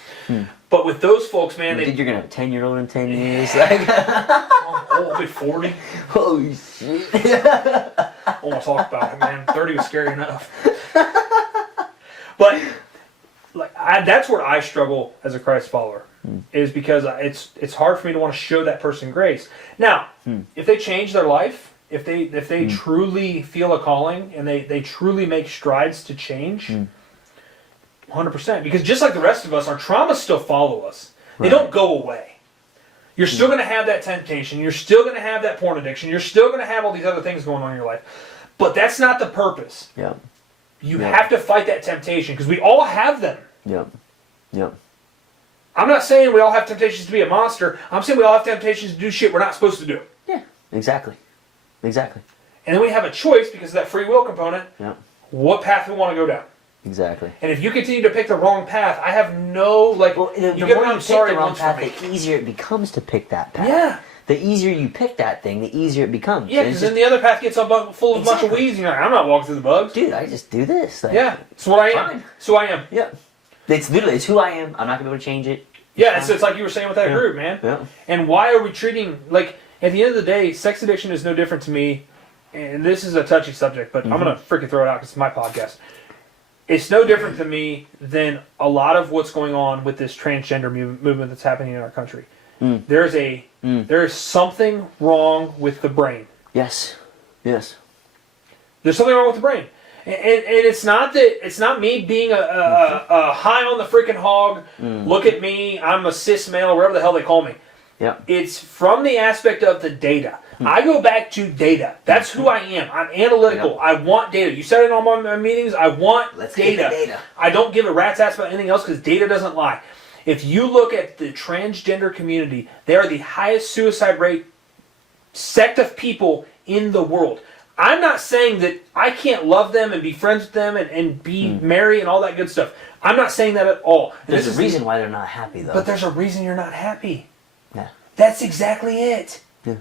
But with those folks, man, you think you're gonna have a 10-year-old in 10 years? I'll be 40. Holy shit! I won't talk about it, man. 30 was scary enough. But that's where I struggle as a Christ follower, is because it's hard for me to want to show that person grace. Now, if they change their life, if they truly feel a calling and they truly make strides to change, 100%. Because just like the rest of us, our traumas still follow us. They don't go away. You're still going to have that temptation. You're still going to have that porn addiction. You're still going to have all these other things going on in your life. But that's not the purpose. You have to fight that temptation because we all have them. I'm not saying we all have temptations to be a monster. I'm saying we all have temptations to do shit we're not supposed to do. Yeah, exactly. And then we have a choice because of that free will component. What path we want to go down. Exactly. And if you continue to pick the wrong path, I have no the more you pick the wrong path, the easier it becomes to pick that path. Yeah. The easier you pick that thing, the easier it becomes. Yeah, because then the other path gets full of a bunch of weeds, and you're like, I'm not walking through the bugs. Dude, I just do this. It's what I am. It's who I am. Yeah. It's who I am. I'm not going to be able to change it. Yeah, it's like you were saying with that group, man. Yeah. And why are we treating, at the end of the day, sex addiction is no different to me, and this is a touchy subject, but I'm going to freaking throw it out because it's my podcast. It's no different to me than a lot of what's going on with this transgender movement that's happening in our country. There is something wrong with the brain. Yes. There's something wrong with the brain. And it's not me being a high on the freaking hog. Look at me, I'm a cis male, whatever the hell they call me. Yep. It's from the aspect of the data. I go back to data. That's who I am. I'm analytical. Yep. I want data. You said it in all my meetings. I want data. I don't give a rat's ass about anything else because data doesn't lie. If you look at the transgender community, they are the highest suicide rate sect of people in the world. I'm not saying that I can't love them and be friends with them and be married and all that good stuff. I'm not saying that at all. There's a reason why they're not happy, though. But there's a reason you're not happy. Yeah. That's exactly it. Yeah.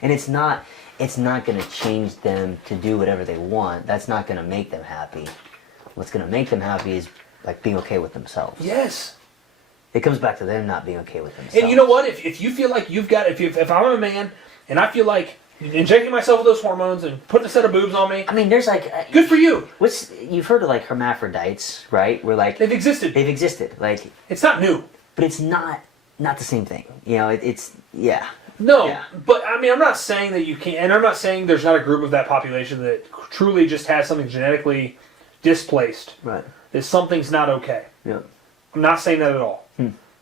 And it's not going to change them to do whatever they want. That's not going to make them happy. What's going to make them happy is like being okay with themselves. Yes. It comes back to them not being okay with themselves. And you know what? If you feel like you've got, if I'm a man and I feel like injecting myself with those hormones and putting a set of boobs on me, I mean, there's like good for you. You've heard of like hermaphrodites, right? Where like They've existed. Like It's not new. but it's not the same thing. You know, it's yeah. No, Yeah. but I mean, I'm not saying that you can't, and I'm not saying there's not a group of that population that truly just has something genetically displaced. Right. That something's not okay. Yeah. I'm not saying that at all.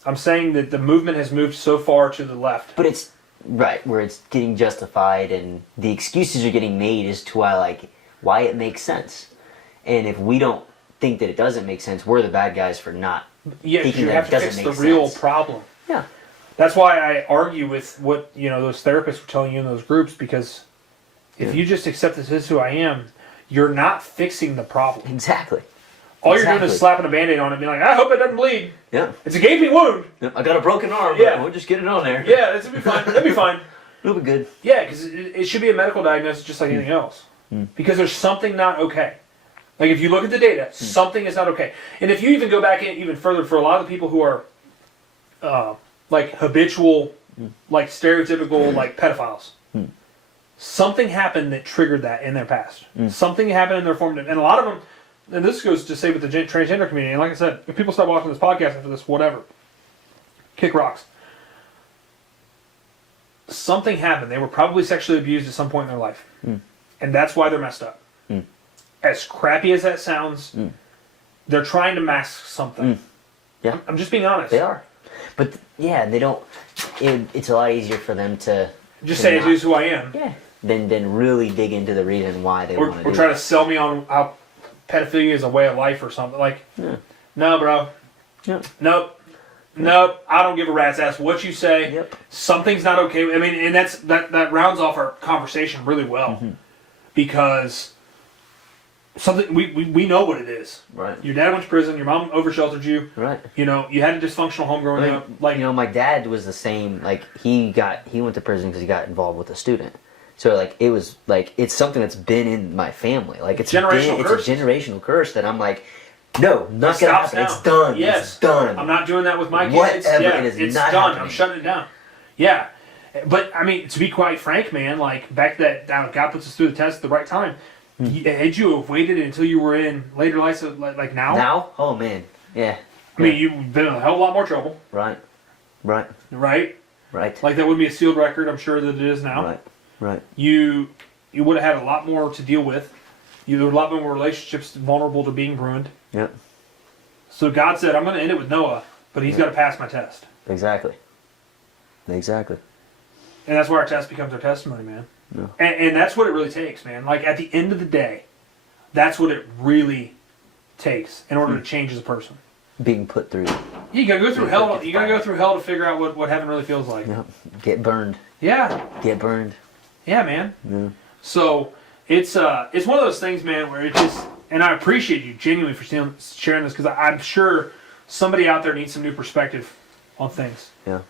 I'm saying that the movement has moved so far to the left. But it's right where it's getting justified, and the excuses are getting made as to why it makes sense. And if we don't think that it doesn't make sense, we're the bad guys for not Yes, thinking you that have it to doesn't fix make the real sense. problem. Yeah. That's why I argue with what those therapists were telling you in those groups, because if you just accept this is who I am, you're not fixing the problem. Exactly. All you're doing is slapping a Band-Aid on it and being like, I hope it doesn't bleed. Yeah. It's a gaping wound. I got a broken arm, Yeah. but we'll just get it on there. Yeah, that'll be fine. That'll be fine. It'll be good. Yeah, because it should be a medical diagnosis just like anything else. Because there's something not okay. Like if you look at the data, something is not okay. And if you even go back even further, for a lot of the people who are like habitual, like stereotypical, like pedophiles, something happened that triggered that in their past. Something happened in their formative, and a lot of them. And this goes to say with the transgender community. And like I said, if people start watching this podcast after this, whatever, kick rocks. Something happened. They were probably sexually abused at some point in their life, and that's why they're messed up. As crappy as that sounds, they're trying to mask something. Yeah, I'm just being honest. they are. But yeah, they don't. It's a lot easier for them to Just say it is who I am. Yeah. Than really dig into the reason why they want to do it. Or try to sell me on how pedophilia is a way of life or something. Like, no, bro. Yeah. Nope. I don't give a rat's ass what you say. Yep. Something's not okay. I mean, and that rounds off our conversation really well, because something we know what it is. Right. Your dad went to prison. Your mom over-sheltered you. Right. You had a dysfunctional home growing up. Like, my dad was the same. Like he went to prison because he got involved with a student. So like it was like it's something that's been in my family. Like it's generational curse. It's a generational curse that I'm like, no, not gonna happen. Now. It's done. Yes. It's done. I'm not doing that with my kids. Whatever. Yeah, It is it's not done. happening. I'm shutting it down. Yeah. But I mean, to be quite frank, man, like back that God puts us through the test at the right time. Had you have waited until you were in later life, like now? Now? Oh man. Yeah. I mean, you've been in a hell of a lot more trouble. Right. Right. Like that would be a sealed record. I'm sure that it is now. Right. You would have had a lot more to deal with. There were a lot more relationships vulnerable to being ruined. Yep. So God said, I'm going to end it with Noah, but he's got to pass my test. Exactly. And that's where our test becomes our testimony, man. Yeah. And that's what it really takes, man. Like, at the end of the day, that's what it really takes in order to change as a person. Being put through. You gotta go through hell. You gotta go through hell to figure out what heaven really feels like. Yep. Get burned. Yeah. Get burned. Yeah, man. Yeah. So it's one of those things, man, where it just, and I appreciate you genuinely for sharing this, because I'm sure somebody out there needs some new perspective on things. Yeah.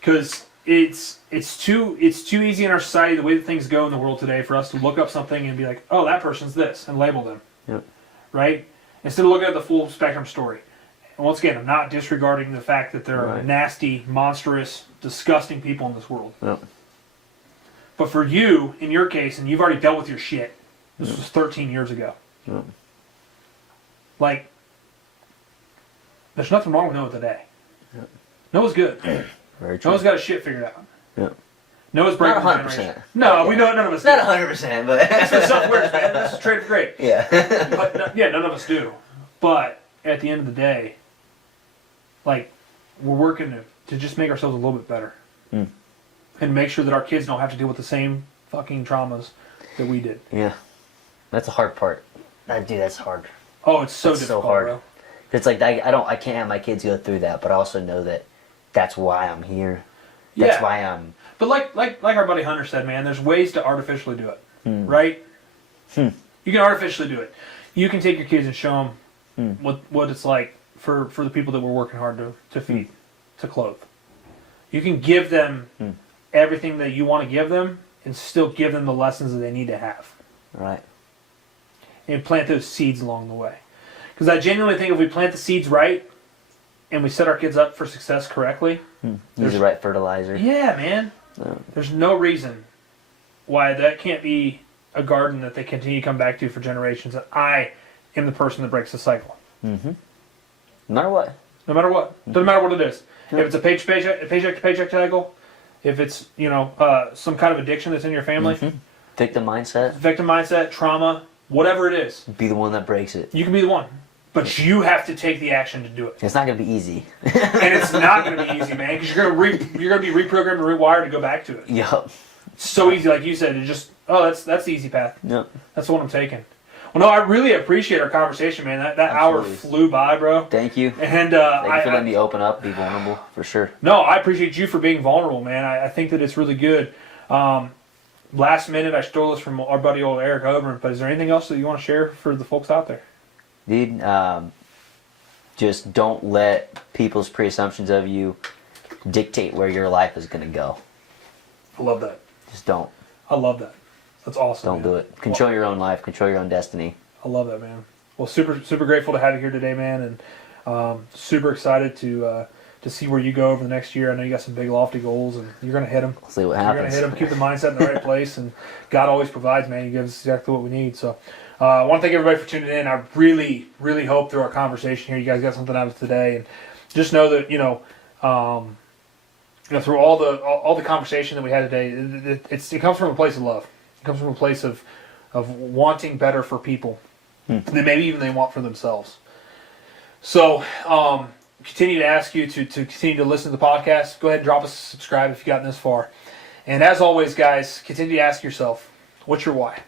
Because it's too easy in our society, the way that things go in the world today, for us to look up something and be like, oh, that person's this, and label them. Yep. Right? Instead of looking at the full spectrum story. And once again, I'm not disregarding the fact that there are nasty, monstrous, disgusting people in this world. Yep. But for you, in your case, and you've already dealt with your shit, this was 13 years ago. Yep. Like, there's nothing wrong with Noah today. Yep. Noah's good. Very true. Noah's got his shit figured out. Yep. Noah's breaking Not the 100%. generation. No, we know none of us. Not do. 100%, but That's for self-awareness, man. This is trade for great. yeah. But none of us do. But at the end of the day, like, we're working to just make ourselves a little bit better, and make sure that our kids don't have to deal with the same fucking traumas that we did. Yeah, that's the hard part. Dude, that's hard. Oh, it's so That's difficult, so hard. bro. It's like I can't have my kids go through that, but I also know that that's why I'm here. That's Yeah. why I'm. But like our buddy Hunter said, man, there's ways to artificially do it, right? You can artificially do it. You can take your kids and show them what it's like for the people that we're working hard to feed, to clothe. You can give them everything that you want to give them and still give them the lessons that they need to have. Right. And plant those seeds along the way. Because I genuinely think if we plant the seeds right and we set our kids up for success correctly, Use the right fertilizer. yeah, man, there's no reason why that can't be a garden that they continue to come back to for generations. And I am the person that breaks the cycle. No matter what. No matter what. Doesn't matter what it is. If it's a paycheck to paycheck cycle, if it's, some kind of addiction that's in your family, Victim mindset. victim mindset, trauma, whatever it is, Be the one that breaks it. you can be the one. But you have to take the action to do it. It's not gonna be easy. And it's not going to be easy, man, because you're going to be reprogrammed and rewired to go back to it. Yup. It's so easy, like you said. It just that's the easy path. Yep. That's the one I'm taking. Well, no, I really appreciate our conversation, man. That hour Absolutely. flew by, bro. Thank you. And Thank you for letting me open up, be vulnerable, for sure. No, I appreciate you for being vulnerable, man. I think that it's really good. Last minute, I stole this from our buddy old Eric Oberman, but is there anything else that you want to share for the folks out there? Dude, just don't let people's pre-assumptions of you dictate where your life is going to go. I love that. Just don't. I love that. That's awesome. Don't do it. Control your own life. Control your own destiny. I love that, man. Well, super grateful to have you here today, man, and super excited to see where you go over the next year. I know you got some big lofty goals, and you're going to hit them. We'll see what You're going to happens. hit them. Keep the mindset in the right place, and God always provides, man. He gives us exactly what we need. So I want to thank everybody for tuning in. I really hope through our conversation here you guys got something out of today, and just know that through all the conversation that we had today, it comes from a place of love. It comes from a place of wanting better for people than maybe even they want for themselves. So continue to ask you to continue to listen to the podcast. Go ahead and drop us a subscribe if you've gotten this far. And as always, guys, continue to ask yourself, what's your why?